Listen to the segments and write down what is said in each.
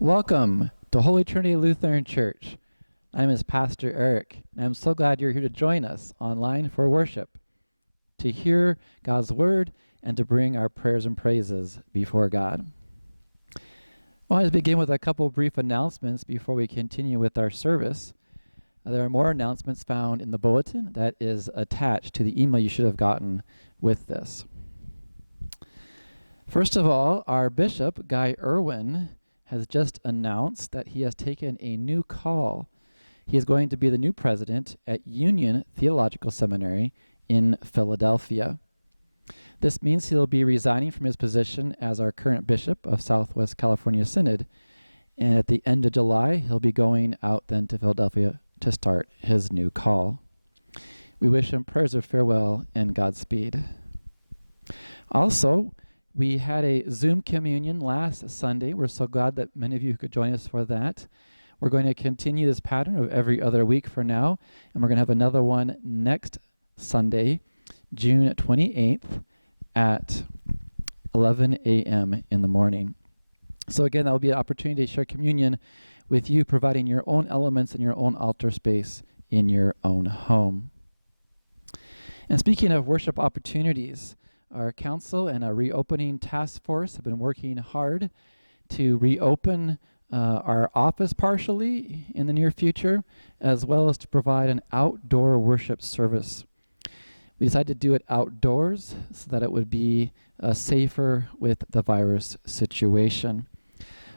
Welcome to Holy Trinity Lutheran Church. My name is Pastor Eric, and I'm so glad you're here to join us online for worship, to hear God's Word, and to bring our prayers and praises before God. I want to begin with a couple brief announcements before we continue with our service. There are more announcements found in the bulletin that is attached to the email you should have gotten with this. First of all, our Bishop, Guy Irwin, has just announced that he has taken a new call. He is going to be the new president at Union Theological Seminary in Philadelphia. This means he'll be resigning from his position as our current bishop of Southwest California Synod, and at the end of July, he'll be going out then to Philadelphia to start his new call. We wish him prayers of farewell and Godspeed. Also, we had a Zoom communion last Sunday. We're so glad that many of you could join us for that. We're going to continue this pattern of every other week for now, and we're going to have another one next Sunday, June 28th at 11 a.m. in the morning. So again, that will be an opportunity to share communion with you, providing your own elements and your own altar space in your own home. And speaking of worship opportunities, our council and our reopening task force have been working hard to reopen our office partially in the near future, as well as to provide an outdoor worship service. We decided to do it outdoors so that it would be safer with the virus situation.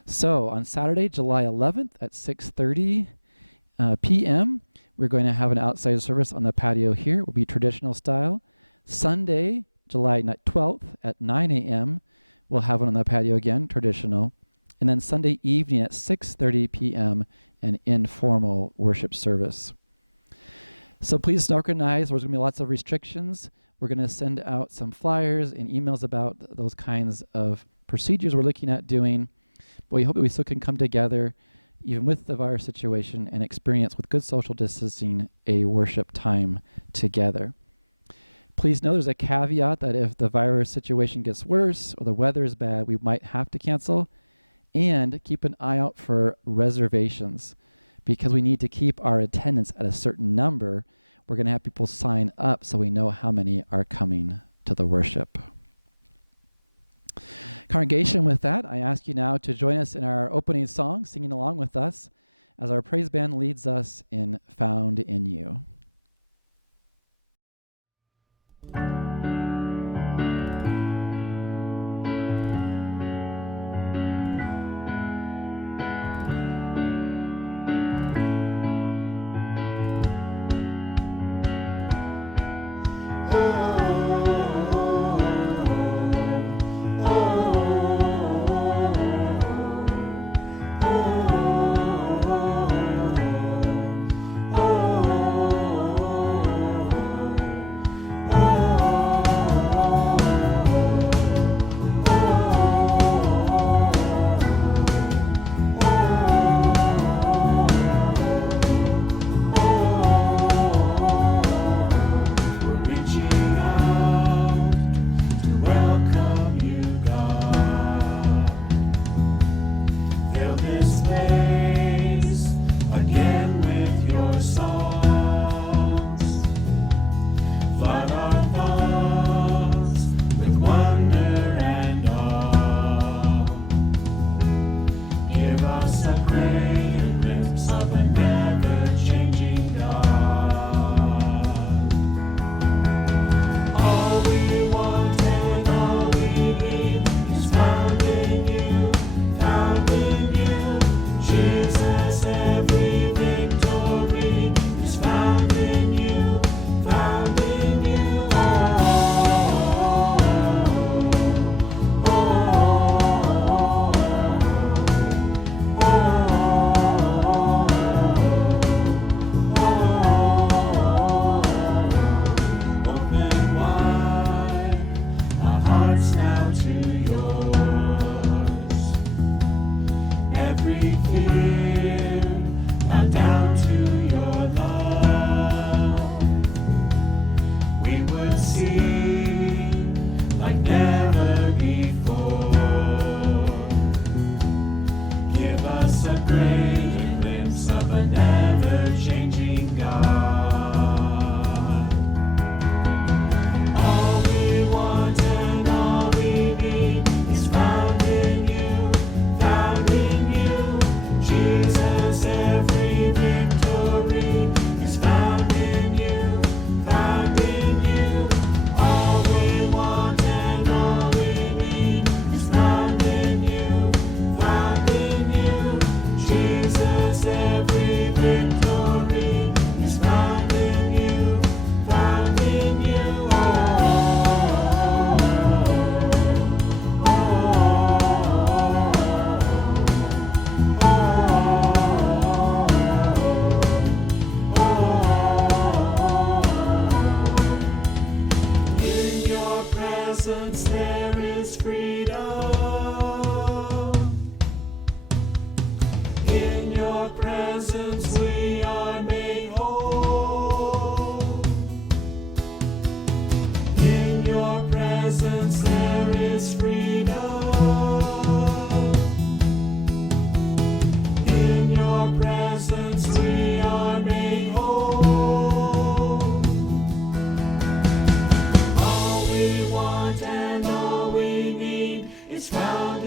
So on Saturday, July 11th at 6:30 p.m., we're going to have an outside service on the patio here. It will be traditional style. Sunday, July 12th at 9 a.m., we'll have one on the patio again, traditional. And then Sunday evening at 6:30 p.m., an informal worship service. So please recognize there's going to be lots of restrictions. We're going to send out some flyers and emails about those kinds of procedures we're looking at doing. But we hope that we still can come together, even with the virus situation, and experience with good social distancing a worship time together. Please know there's a caveat that if the virus situation gets worse or the weather is bad, we might have to cancel. And keep an eye out for reservations, because we need to keep our attendance at a certain number. We're going to have people sign up so we know how many are coming to the worship. Congregation, with that, I ask you now to join us in our opening song, singing along with us as our praise band leads us in Found in You.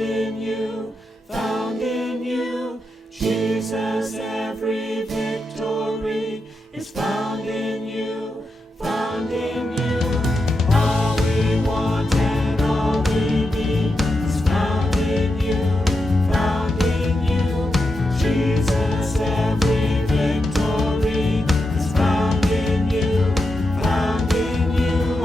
in you, found in you. Jesus, every victory is found in you, found in you. All we want and all we need is found in you, found in you. Jesus, every victory is found in you, found in you.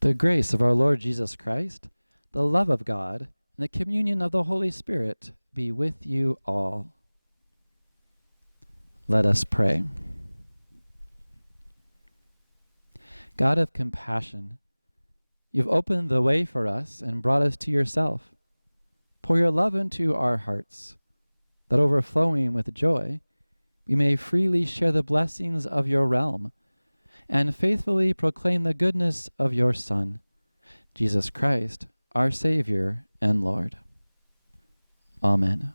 The grace of our Lord Jesus Christ, the love of God, and the communion of the Holy Spirit be with you all. Let us pray. God of compassion, you've opened the way for us and brought us to yourself. Pour your love into our hearts, that overflowing with joy, we may freely share the blessings of your realm and faithfully proclaim the goodness of your Son, Jesus Christ, our Savior and Lord. Amen.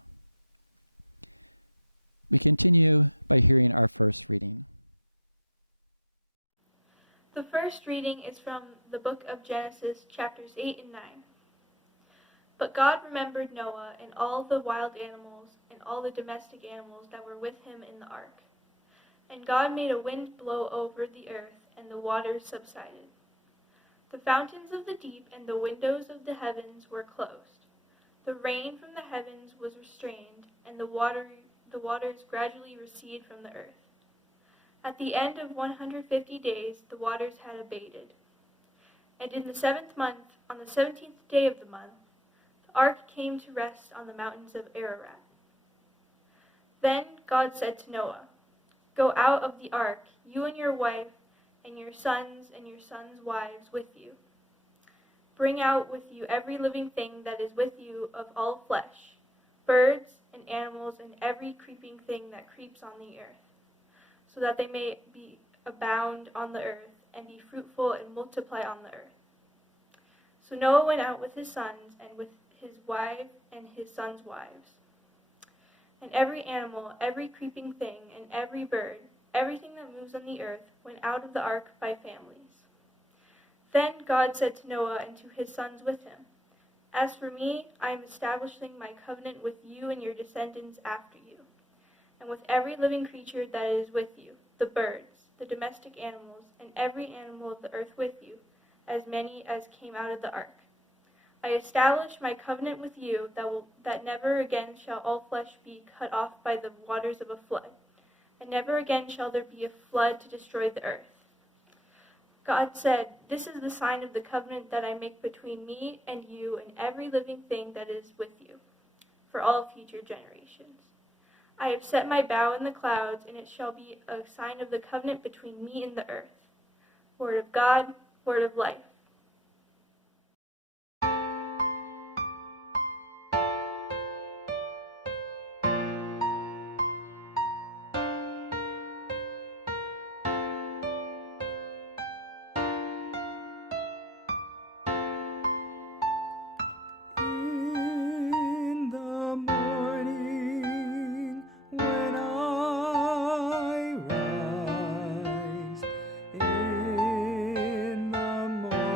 We continue by hearing our first reading. The first reading is from the book of Genesis, chapters 8 and 9. But God remembered Noah and all the wild animals and all the domestic animals that were with him in the ark. And God made a wind blow over the earth, and the waters subsided. The fountains of the deep and the windows of the heavens were closed. The rain from the heavens was restrained, and the waters gradually receded from the earth. At the end of 150 days, the waters had abated. And in the 7th month, on the 17th day of the month, the ark came to rest on the mountains of Ararat. Then God said to Noah, "Go out of the ark, you and your wife, and your sons wives with you. Bring out with you every living thing that is with you of all flesh, birds and animals and every creeping thing that creeps on the earth, so that they may abound on the earth and be fruitful and multiply on the earth." So Noah went out with his sons and with his wife and his sons' wives. And every animal, every creeping thing, and every bird, everything that moves on the earth, went out of the ark by families. Then God said to Noah and to his sons with him, "As for me, I am establishing my covenant with you and your descendants after you, and with every living creature that is with you, the birds, the domestic animals, and every animal of the earth with you, as many as came out of the ark. I establish my covenant with you that never again shall all flesh be cut off by the waters of a flood, and never again shall there be a flood to destroy the earth." God said, "This is the sign of the covenant that I make between me and you and every living thing that is with you, for all future generations. I have set my bow in the clouds, and it shall be a sign of the covenant between me and the earth." Word of God, word of life. In the morning when I rise, in the morning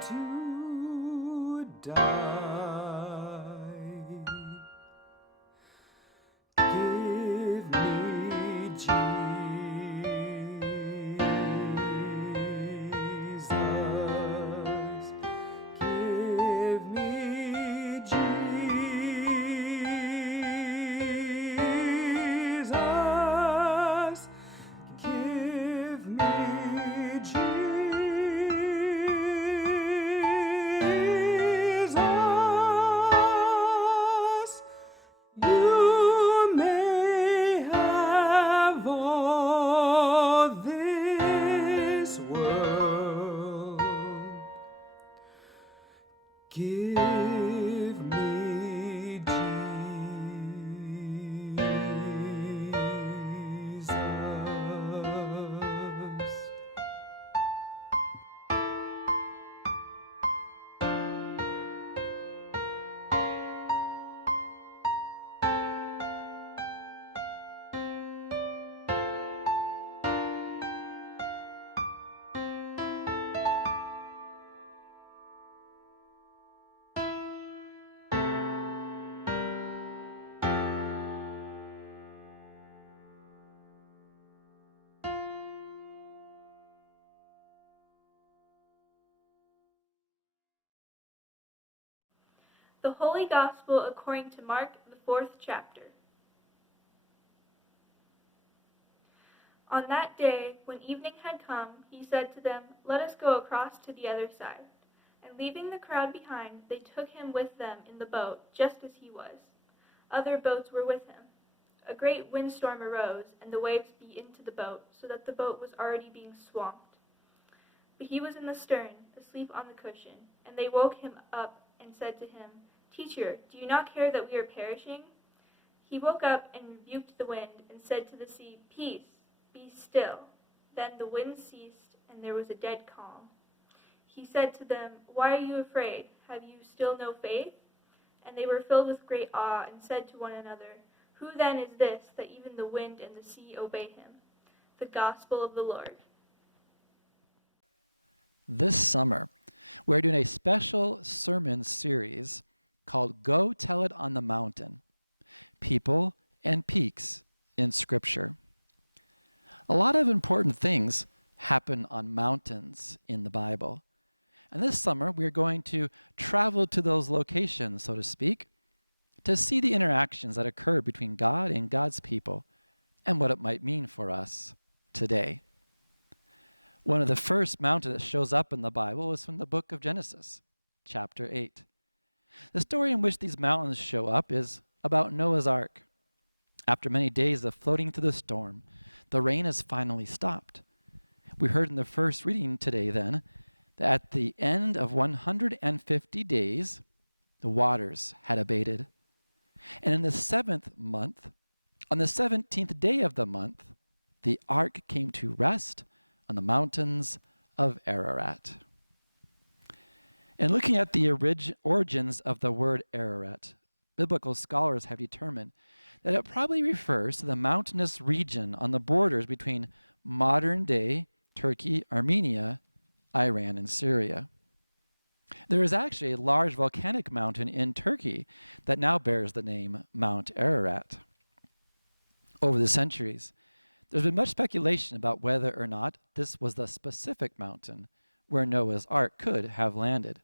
to die. Give me Jesus. Give me Jesus. Give me Jesus. You may have all this world. Give me Jesus. The Holy Gospel according to Mark, the 4th chapter. On that day, when evening had come, he said to them, "Let us go across to the other side." And leaving the crowd behind, they took him with them in the boat, just as he was. Other boats were with him. A great windstorm arose, and the waves beat into the boat, so that the boat was already being swamped. But he was in the stern, asleep on the cushion, and they woke him up and said to him, "Teacher, do you not care that we are perishing?" He woke up and rebuked the wind and said to the sea, "Peace, be still." Then the wind ceased, and there was a dead calm. He said to them, "Why are you afraid? Have you still no faith?" And they were filled with great awe and said to one another, "Who then is this, that even the wind and the sea obey him?" The Gospel of the Lord. This summer, we're doing a special sermon series called Go Tell It on the Mountain, People and Peaks in Scripture. A lot of important things happen on mountains in the Bible. And this summer, we're going to travel to those locations, so to speak, to see the interactions that occur between God and God's people and what it might mean for us today. One of the first mountains that shows up in the Bible was from the book of Genesis, chapter 8. The story in which these mountains show up is about Noah's Ark. After many days of floating through the storm, the rain has finally stopped. We heard in the first reading today then that at the end of 150 days, the waters had abated. And in the 7th month, on the 17th day of the month, the ark came to rest on the mountains of Ararat. In looking at the origins of the word Ararat, biblical scholars have determined that it probably refers to the mountainous region on the borders between modern-day Turkey, Armenia, Iran, and Syria. There is actually a large volcanic mountain in Turkey that now bears the name Mount Ararat. Over the centuries, there's been much speculation about whether or not this was the specific mountain where Noah's Ark could have landed.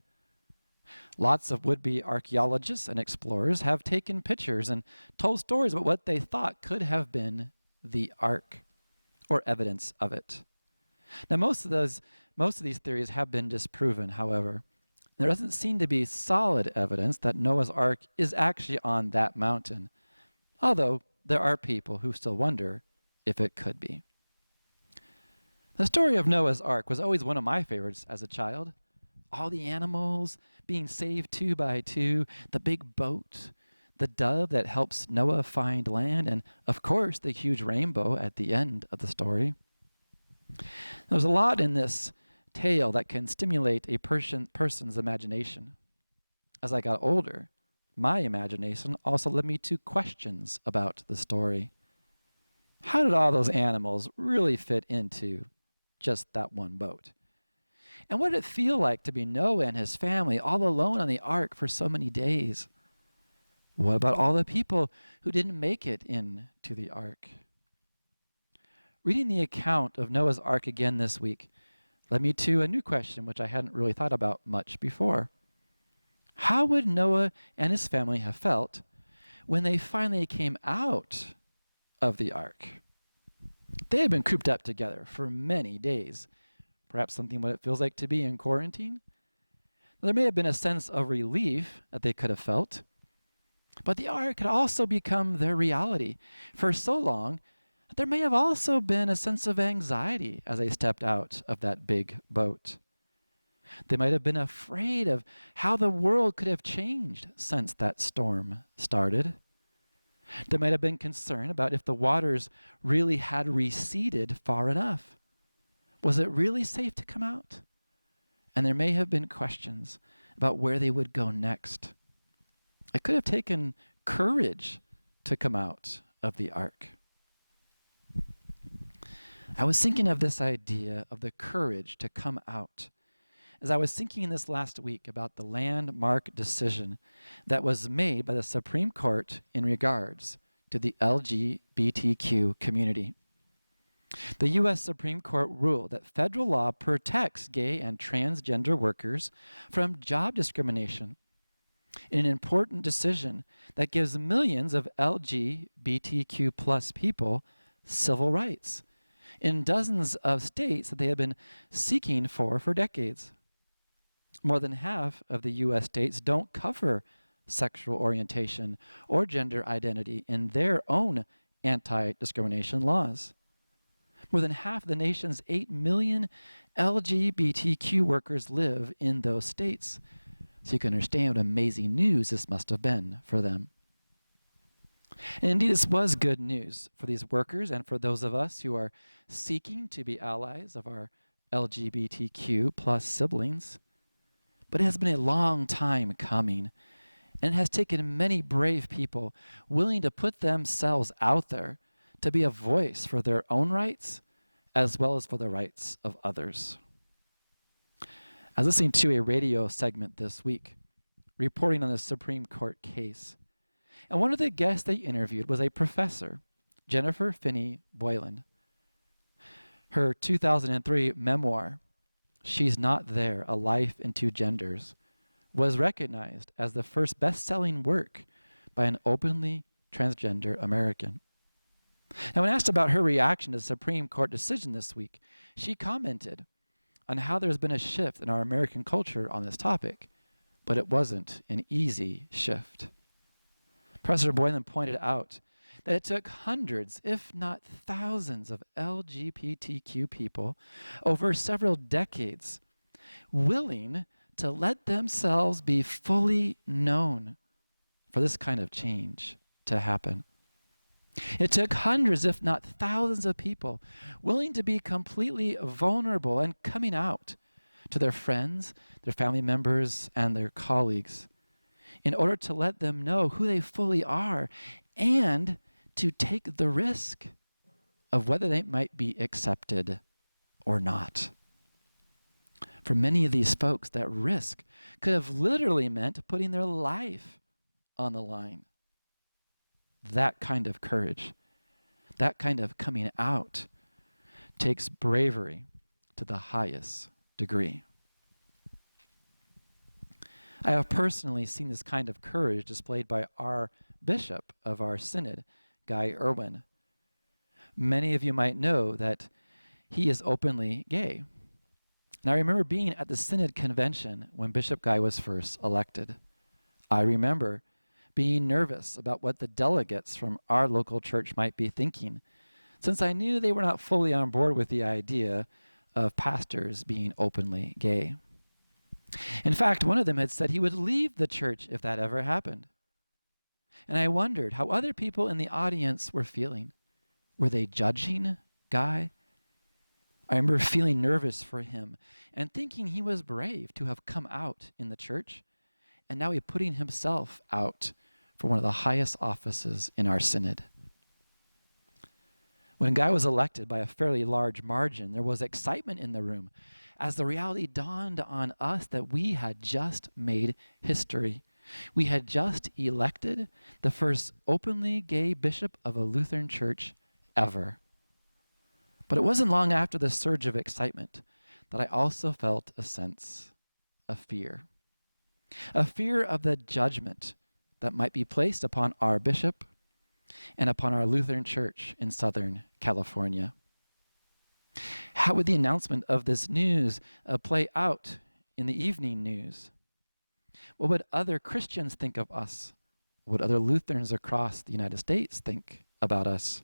Lots of would-be archaeologists and explorers have taken pictures and told stories about what they thought could have been the Ark, or evidence of it. Now, most of these theories have been disproven, however. There doesn't seem to be solid evidence that Noah's Ark is actually on that mountain, although there are people who still wonder if it could be. The story of Noah's Ark was always one of my favorites as a child. All the animals being saved two by two, the big boat, the dove that helps Noah find land, and of course the huge rainbow at the end of the story. There's a lot in this tale that can stimulate a person's imagination. As I got older, my imagination also led me to questions about the story. How did all those animals really fit into just that one boat? And what did it feel like to be Noah and his family all alone on the ark for so many days? What about all the people who didn't make it into the ark? Reading the account of Noah's ark again this week led me to a new question, which I hadn't really thought about much before. How would Noah and his family have felt when they finally came out of the ark? They had been cooped up together for many days, perhaps something what it feels like to be in quarantine. There may have been a sense of relief that they could have felt, but the ark had also become their reality for so long that there may have also been a sense of anxiety as they stepped out of that big boat. They might have been afraid of how the world could have changed since that storm started. They might have been concerned about if the waters really had receded far enough. Was it really safe to come out? And there may have been questions about where they would go next. It could have taken courage to come out of the ark. I was thinking of this idea of the courage to come out as I was thinking this last week about the landmark decision that was made by the Supreme Court in regards to the LGBTQ community. The U.S. Supreme Court ruled that federal law protects gay and transgender workers from job discrimination in an important decision that gives millions of LGBTQ plus people civil rights in dozens of states that they have been seeking for decades. More than half of the U.S. states don't cover sexual orientation or gender identity in their own anti-discrimination laws. More than half of the nation's 8 million LGBTQ workers live in those states. So you can understand what amazing news this must have been for them. And indeed, this was good news for these workers and for those of us who are seeking to be allies of our LGBTQ plus siblings. But it has been a long time coming, and it has taken many brave people willing to put themselves out there to be a voice for their own rights as well as for the rights of others. I was listening to a radio segment this week reporting on the Supreme Court case, and one of the guests they interviewed was a professor, Jennifer Finney Boylan. Her 2003 memoir, She's Not There, A Life in Two Genders, was recognized as the first best-selling work by an openly transgender American. Now, when asked about her reaction to the Supreme Court decision this week, she commented on how there's been a shift in our American culture on this topic, but it wasn't an easy shift. Professor Boylan pointed out that it took hundreds, if not thousands, of LGBTQ people over several decades willing to let themselves be fully known for this kind of change to happen. It took hundreds, if not thousands, of people willing to be completely vulnerable and coming out to their friends, their family members, and their colleagues in order to let them know who they fully are and to take the risk of whether they might be accepted or not. For many of these folks, that risk could have literally meant putting their life on the line. That kind of courage, that kind of coming out, takes bravery to the highest degree. I have personally seen this kind of courage displayed by our bishop of our synod, Guy Irwin. Many of you might know that he is openly gay. And I remember being at the synod convention when Bishop Guy was first elected. I remember being nervous about what the delegates from our local church might be thinking, since I knew they were not fully on board with the idea of pastors being openly gay. In fact, one of them had said he would leave the church if that ever happened. And I wondered how other people in the audience were feeling. Were they judging Guy? I remember feeling nervous for him and thinking he was brave to have come out in the church, and now he's putting himself out for one of the highest offices in our synod. When Guy was elected by a fairly large margin, there was excitement in the room as the reality dawned on us that we had just made history. We had just elected the first openly gay bishop of a Lutheran church ever. But it wasn't long after the surge of excitement that I also felt a sense of fear. A fear of the judgment that might be placed upon our bishop and upon our Lutheran church in Southern California. How would the announcement of this news play out in the evening news? What would other Christians think of us? What would other Lutherans across the United States think about us?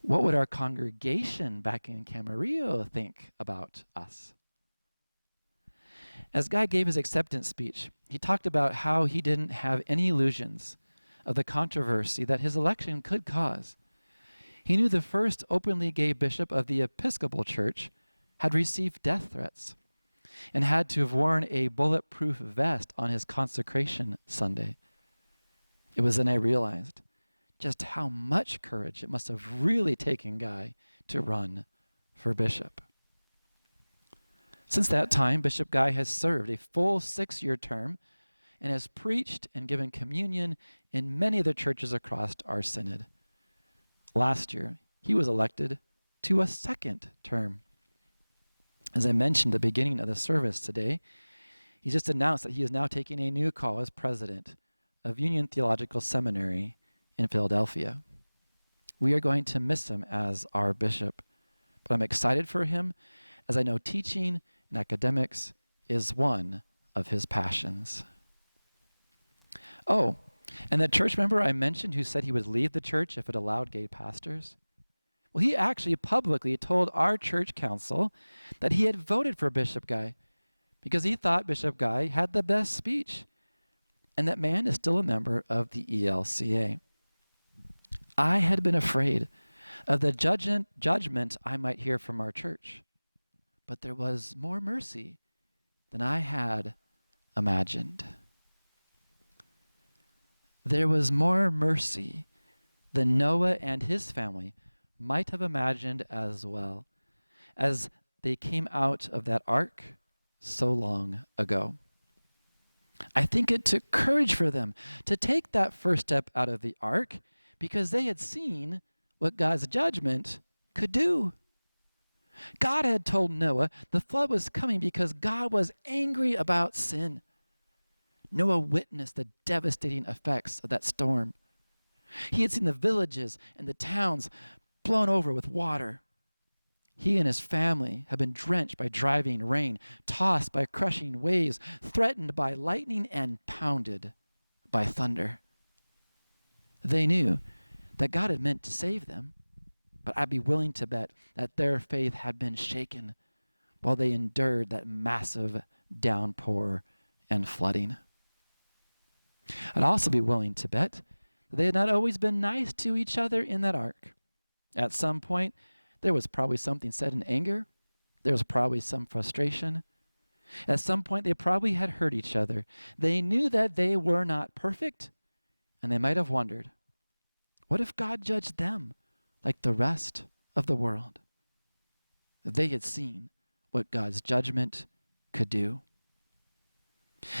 What would our congregation back in Camarillo think about us? As Guy gave his acceptance speech, he talked about how he didn't have any illusions of the controversy that his election could cause. He knew the first openly gay bishop of the Episcopal Church had received death threats and had to have worn a bulletproof vest on his consecration Sunday. It was then I realized just how much courage it must have really taken Guy to run for bishop. Since that time, Bishop Guy has served a full 6-year term and has preached and given communion in many of the churches across our synod. Last year, he was elected to a 2nd term. As I mentioned at the beginning of the service today, he just announced that he is now taking a new call as president of Union Theological Seminary in Philadelphia. We are going to miss him as our bishop, but I'm excited for him as I know teaching and academics is one of his passions. Oh, and the church member I mentioned who said he would leave the church if it allowed gay pastors? Well, he actually publicly told our church council that he had voted for Bishop Guy because he thought Bishop Guy had the best speech, and that man is still a member of the ELCA. I had been afraid of the judgment I might hear from our church, but there was more mercy than I had imagined. There was more mercy than Noah and his family might have imagined as well, as they came out of that ark so long ago. I think it took courage for them to take that first step out of the ark because they had seen what God's judgment could do. God had told Noah the flood was coming because God was angry about sin. Noah witnessed the devastating effects of that storm. He had seen the villages and the towns blown over with water. He and his family had been drenched by driving rain, tossed by crushing waves, threatened by lightning, and pounded by thunder. They knew that God had meant to save them, but I'd be willing to bet that their faith had been shaken while they endured that massive downpour and flooding. I'd also be willing to bet that they had not always been nice to each other in that ark. At some point, there was probably something said in anger. There was probably some frustration. At some point, they probably had hurt each other. They knew that they were not perfect, and they might have wondered, what if God judged them like the rest of the world? They had seen what God's judgment could do.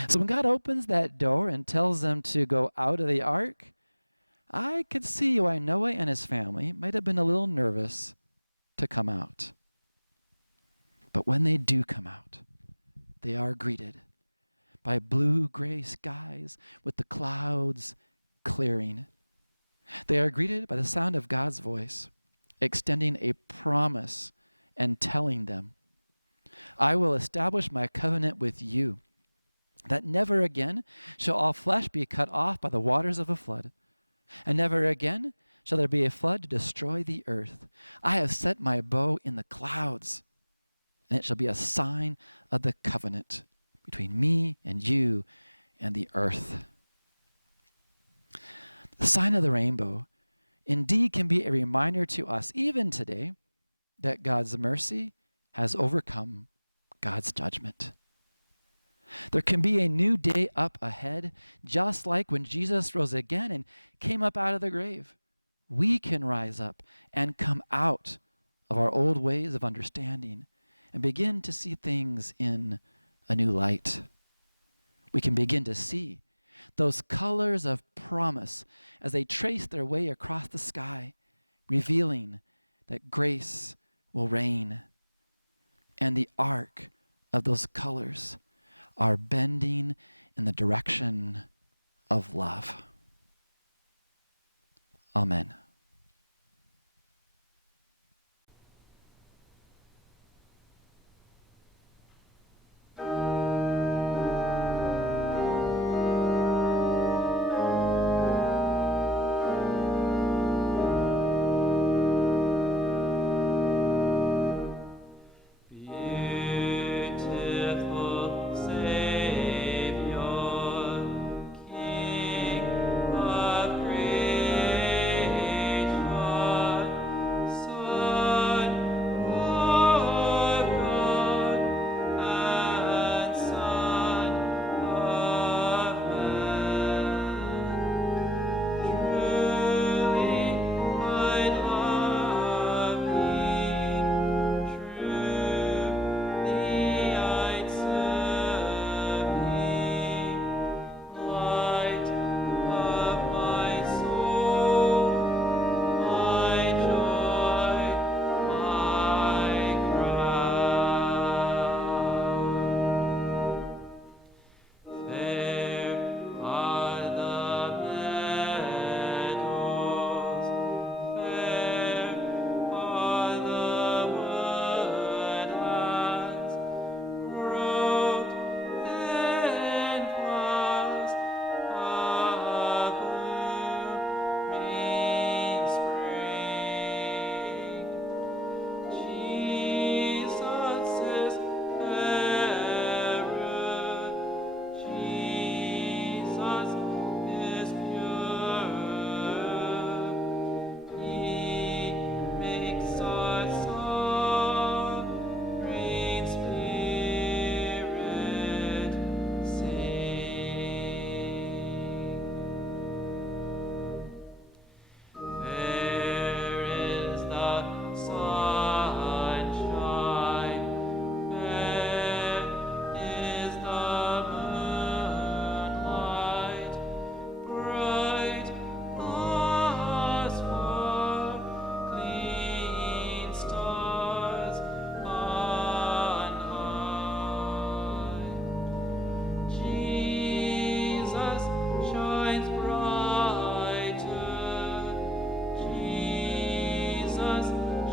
So when God opens that door and tells them to go out of the ark, I could see why Noah and his family might have been a little nervous to come out. But when they do come out, they are greeted by blue-gray skies with the clouds clearing. They are greeted by the sound of God's voice, extending a promise and telling them, I will establish my covenant with you, that never again shall all flesh be cut off by the waters of a flood, and never again shall there be a flood to destroy the earth. I have set my bow in the clouds, and it shall be a sign of the covenant between me and you and the earth. The sign of the rainbow indeed can be a reminder to us, even today, that God's mercy has overcome God's judgment. There can be a new day up ahead, just like when Jesus rose again and came up out of the grave. We can rise up and come out of our old ways of understanding and begin to see things in a new light. We can begin to see those colors of promise as they trace their way across the sky, revealing that grace will reign. And the arc of those colors are bending in the direction of love. Amen. Beautiful Savior, King of creation, Son of God, and Son of Man. Truly I love thee, truly I'd serve thee, light of my soul, my joy, my crown. Fair are the meadows, fair are the woodlands, robed in flowers of blooming spring. Jesus is fairer, Jesus is pure. He makes our sovereign spirit sing. Fair is the sunshine, fair is the moonlight, bright the sparkling stars on high. Jesus shines brighter, Jesus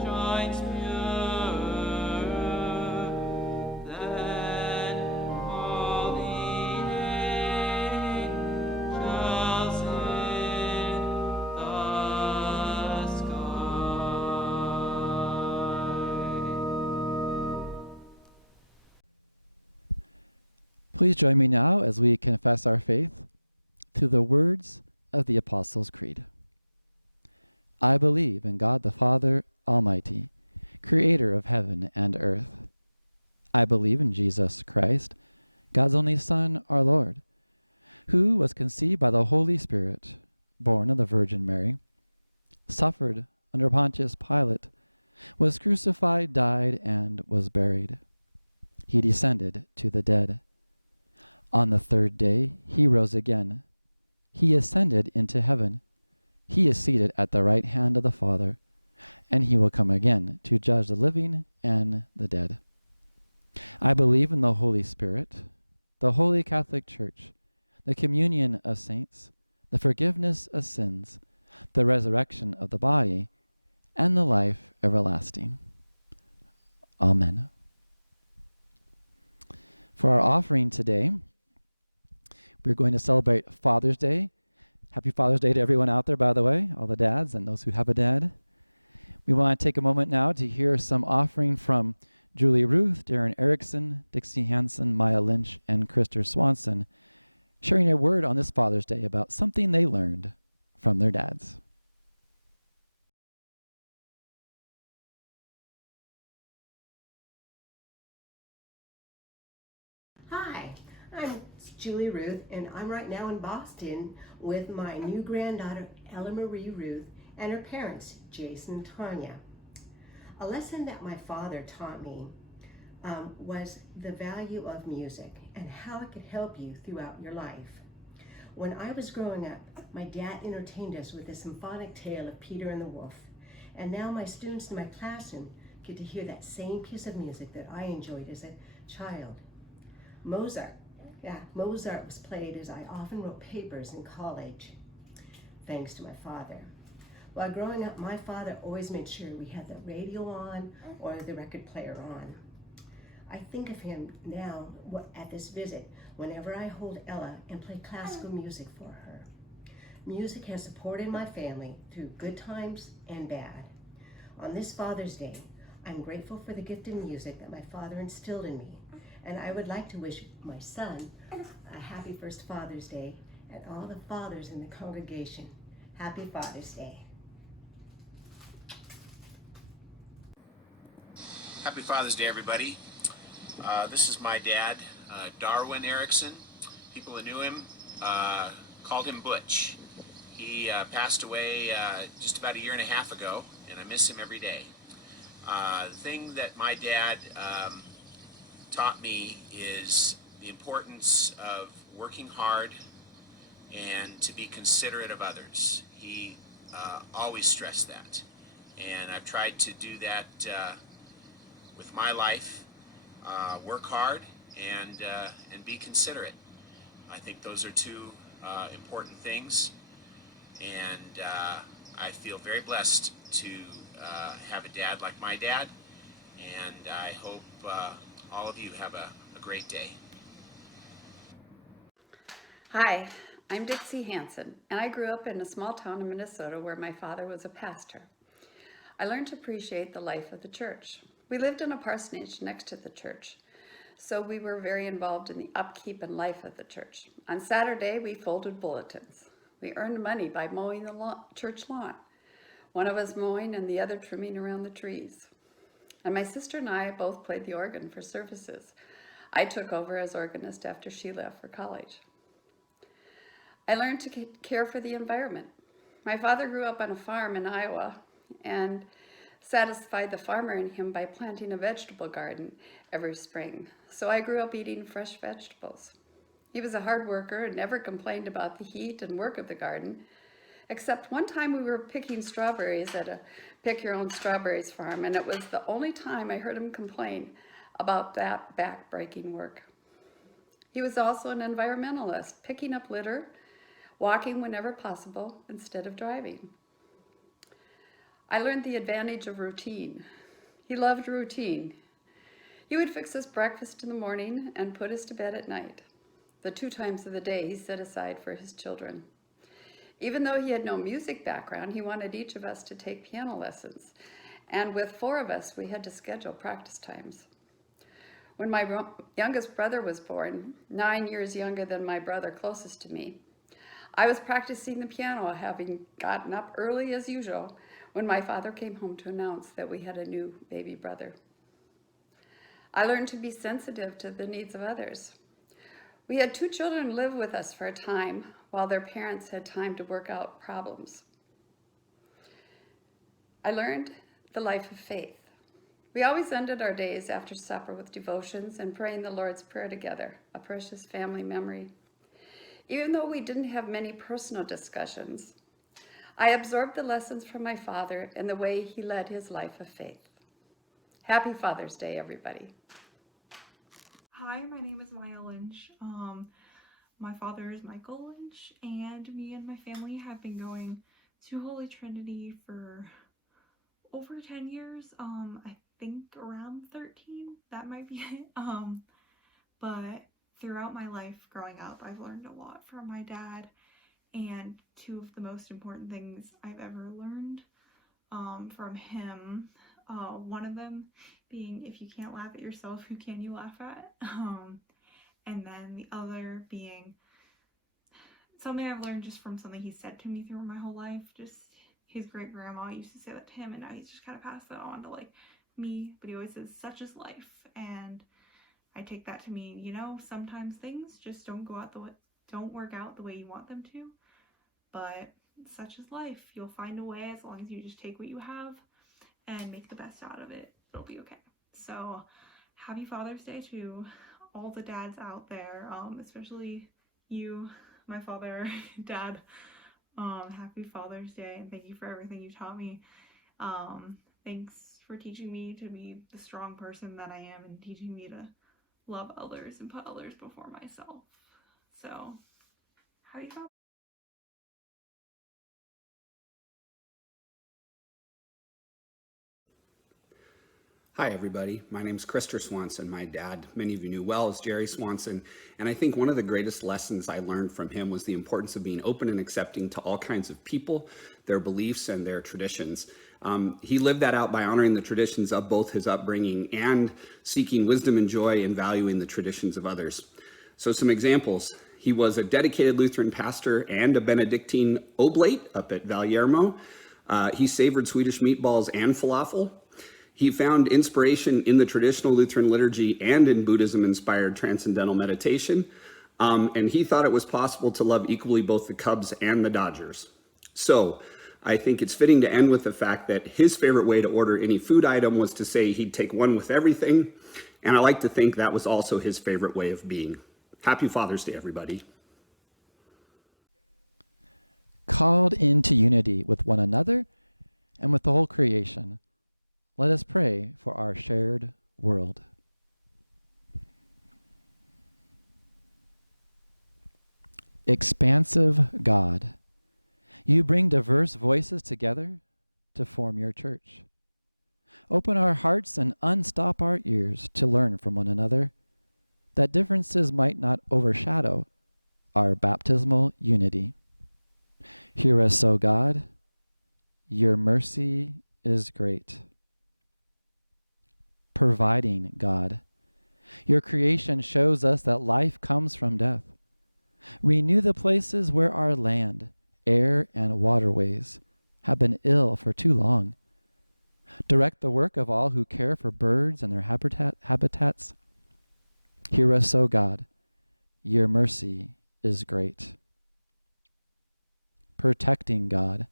shines purer than all the angels in the sky. Please join me now as we confess our faith through the words of the Apostles' Creed. I believe in God the Father Almighty, creator of heaven and earth. I believe in Jesus Christ, God's only Son, our Lord, who was conceived by the Holy Spirit, born of the Virgin Mary, suffered under Pontius Pilate, was crucified, died, and was buried. He descended to the dead. On the third day he rose again. He ascended into heaven. He is seated at the right hand of the Father, and he will come again to judge the living and the dead. I believe in the Holy Spirit, the Holy Catholic Church, the communion of saints, the forgiveness of sins, the resurrection of the body, and the life everlasting. Amen. For our offering today, we're going to celebrate Father's Day. Happy Father's Day to everyone out there, by the way, all the dads and those who have a dad. We want to take a moment now to hear some offering from Julie Ruth, Darren Erickson, Dixie Hansen, Maya Lynch, and Krister Swanson, sharing a word on this Father's Day about something they learned from their dads. Hi, I'm Julie Ruth, and I'm right now in Boston with my new granddaughter, Ella Marie Ruth, and her parents, Jason and Tanya. A lesson that my father taught me was the value of music and how it could help you throughout your life. When I was growing up, my dad entertained us with the symphonic tale of Peter and the Wolf, and now my students in my classroom get to hear that same piece of music that I enjoyed as a child. Mozart was played as I often wrote papers in college, thanks to my father. While growing up, my father always made sure we had the radio on or the record player on. I think of him now at this visit whenever I hold Ella and play classical music for her. Music has supported my family through good times and bad. On this Father's Day, I'm grateful for the gift of music that my father instilled in me, and I would like to wish my son a happy first Father's Day and all the fathers in the congregation, happy Father's Day. Happy Father's Day, everybody. This is my dad, Darwin Erickson. People that knew him called him Butch. He passed away just about 1.5 years ago, and I miss him every day. The thing that my dad taught me is the importance of working hard and to be considerate of others. He always stressed that, and I've tried to do that with my life. Work hard and be considerate. I think those are two important things, and I feel very blessed to have a dad like my dad, and I hope all of you have a great day. Hi, I'm Dixie Hansen, and I grew up in a small town in Minnesota where my father was a pastor. I learned to appreciate the life of the church. We lived in a parsonage next to the church, so we were very involved in the upkeep and life of the church. On Saturday, we folded bulletins. We earned money by mowing the church lawn, one of us mowing and the other trimming around the trees. And my sister and I both played the organ for services. I took over as organist after she left for college. I learned to care for the environment. My father grew up on a farm in Iowa and satisfied the farmer in him by planting a vegetable garden every spring. So I grew up eating fresh vegetables. He was a hard worker and never complained about the heat and work of the garden, except one time we were picking strawberries at a pick-your-own-strawberries farm, and it was the only time I heard him complain about that back-breaking work. He was also an environmentalist, picking up litter, walking whenever possible instead of driving. I learned the advantage of routine. He loved routine. He would fix us breakfast in the morning and put us to bed at night, the 2 times of the day he set aside for his children. Even though he had no music background, he wanted each of us to take piano lessons, and with 4 of us, we had to schedule practice times. When my youngest brother was born, 9 years younger than my brother closest to me, I was practicing the piano, having gotten up early as usual, when my father came home to announce that we had a new baby brother. I learned to be sensitive to the needs of others. We had 2 children live with us for a time while their parents had time to work out problems. I learned the life of faith. We always ended our days after supper with devotions and praying the Lord's Prayer together, a precious family memory. Even though we didn't have many personal discussions, I absorbed the lessons from my father and the way he led his life of faith. Happy Father's Day, everybody. Hi, my name is Maya Lynch. My father is Michael Lynch, and me and my family have been going to Holy Trinity for over 10 years. I think around 13, that might be it. But throughout my life growing up, I've learned a lot from my dad, and 2 of the most important things I've ever learned from him, one of them being, if you can't laugh at yourself, who can you laugh at? And then the other being something I've learned just from something he said to me through my whole life. Just his great grandma used to say that to him, and now he's just kind of passed that on to like me, but he always says, such is life. And I take that to mean, you know, sometimes things just don't work out the way you want them to, but such is life. You'll find a way as long as you just take what you have and make the best out of it. It'll be okay. So happy Father's Day to all the dads out there, especially you, my father, Dad. Happy Father's Day, and thank you for everything you taught me. Thanks for teaching me to be the strong person that I am and teaching me to love others and put others before myself. So, happy Father's Day. Hi, everybody. My name's Krister Swanson. My dad, many of you knew well, is Jerry Swanson. And I think one of the greatest lessons I learned from him was the importance of being open and accepting to all kinds of people, their beliefs, and their traditions. He lived that out by honoring the traditions of both his upbringing and seeking wisdom and joy in valuing the traditions of others. So some examples. He was a dedicated Lutheran pastor and a Benedictine oblate up at Valiermo. He savored Swedish meatballs and falafel. He found inspiration in the traditional Lutheran liturgy and in Buddhism-inspired transcendental meditation, and he thought it was possible to love equally both the Cubs and the Dodgers. So I think it's fitting to end with the fact that his favorite way to order any food item was to say he'd take one with everything, and I like to think that was also his favorite way of being. Happy Father's Day, everybody. Called into unity with one another and with the whole creation, let us pray for our shared world. Expansive God, you bring diverse voices together to form your church. Open our hearts and unstop our ears to learn from one another, that differences might not overshadow our baptismal unity. Hear us, O God, your mercy is great. Providing God, your creation shows us that life comes from death. Renew the places where our land, air, and waterways have been ill for too long. Direct the work of all who care for birds and their habitats. Hear us, O God, your mercy is great. Protecting God,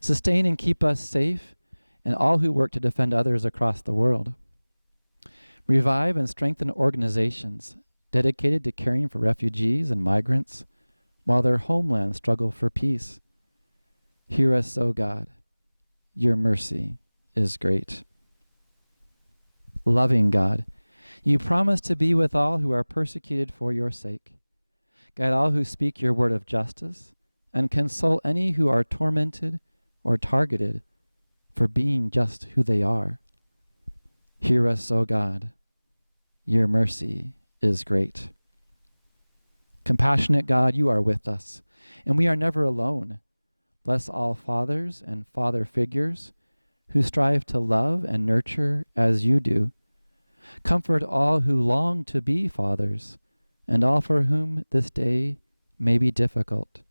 sustain and keep us safe and all who work to defend others across the world. Revive and strengthen organizations dedicated to caring for refugees and migrants while their homelands struggle for peace. Hear us, O God, your mercy is great. Loving God, you promise to be with all who are persecuted for your sake. Guide all who speak your word of justice and console any who are tormented or targeted for being just who they are. Hear us, O God, your mercy is great. Compassionate God, you are with us, and we are never alone. Bless all fathers and father figures who strive to love and nurture as you do. Comfort all who long to be fathers, and all for whom this day may be difficult.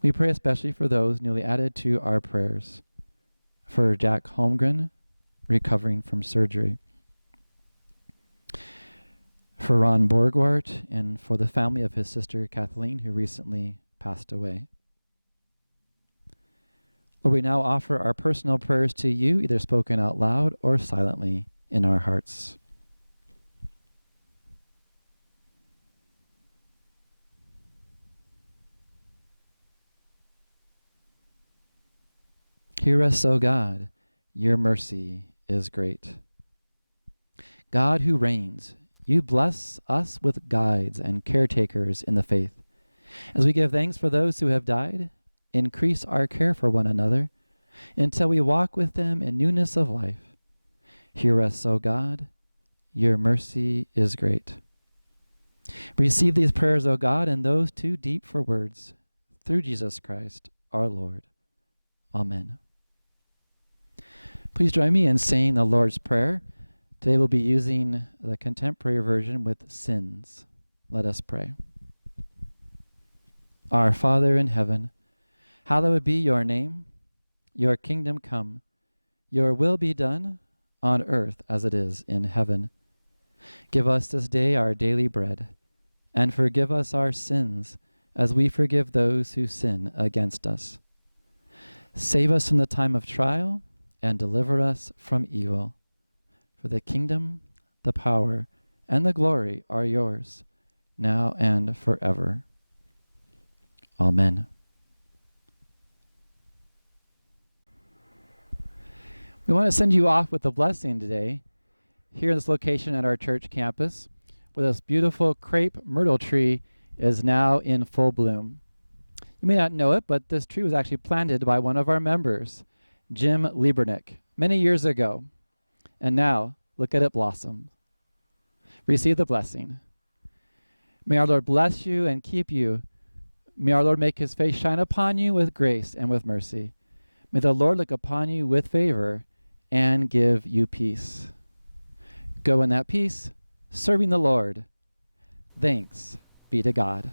We pray especially for those newly added to our prayers. For Jack Holmgren, recovering from surgery. For Ron Borgwart, and for the family of his sister Kathleen, who recently passed away. Lord, we now offer our personal prayers to you, either spoken out loud or silently in our hearts. Hear us, O God, your mercy is great. God who reigns, you bless us with guides and caretakers in the faith. As we give thanks for those who have died, increase our care for one another until we walk with them in newness of life. Hear us, O God, your mercy is great. Receive these prayers, O God, and those too deep for words, through Jesus Christ, our Lord. Amen. Please join me in saying the Lord's Prayer. Today we'll be using the contemporary version with sins. Let us pray. Our Father in heaven, hallowed be your name. Your kingdom come. Your will be done on earth as it is in heaven. Give us this day our daily bread, and forgive us our sins as we forgive those who sin against us. Save us from the time of trial and deliver us from evil. For the kingdom, the power, and the glory are yours, now and forever. Amen. We want to send you off with a blessing today, here in this location at our church campus, where this beautiful crepe myrtle tree is now in full bloom. You may not know it, but this tree was actually planted by one of our members, Jim Liebernick, many years ago. And now, look at it blossom. Receive the blessing. May our Lord bless you and keep you. May our Lord make his face shine upon you with grace and with mercy. May the Lord look upon you with favor and give you peace. Go in that peace, serving the Lord. Thanks be to God.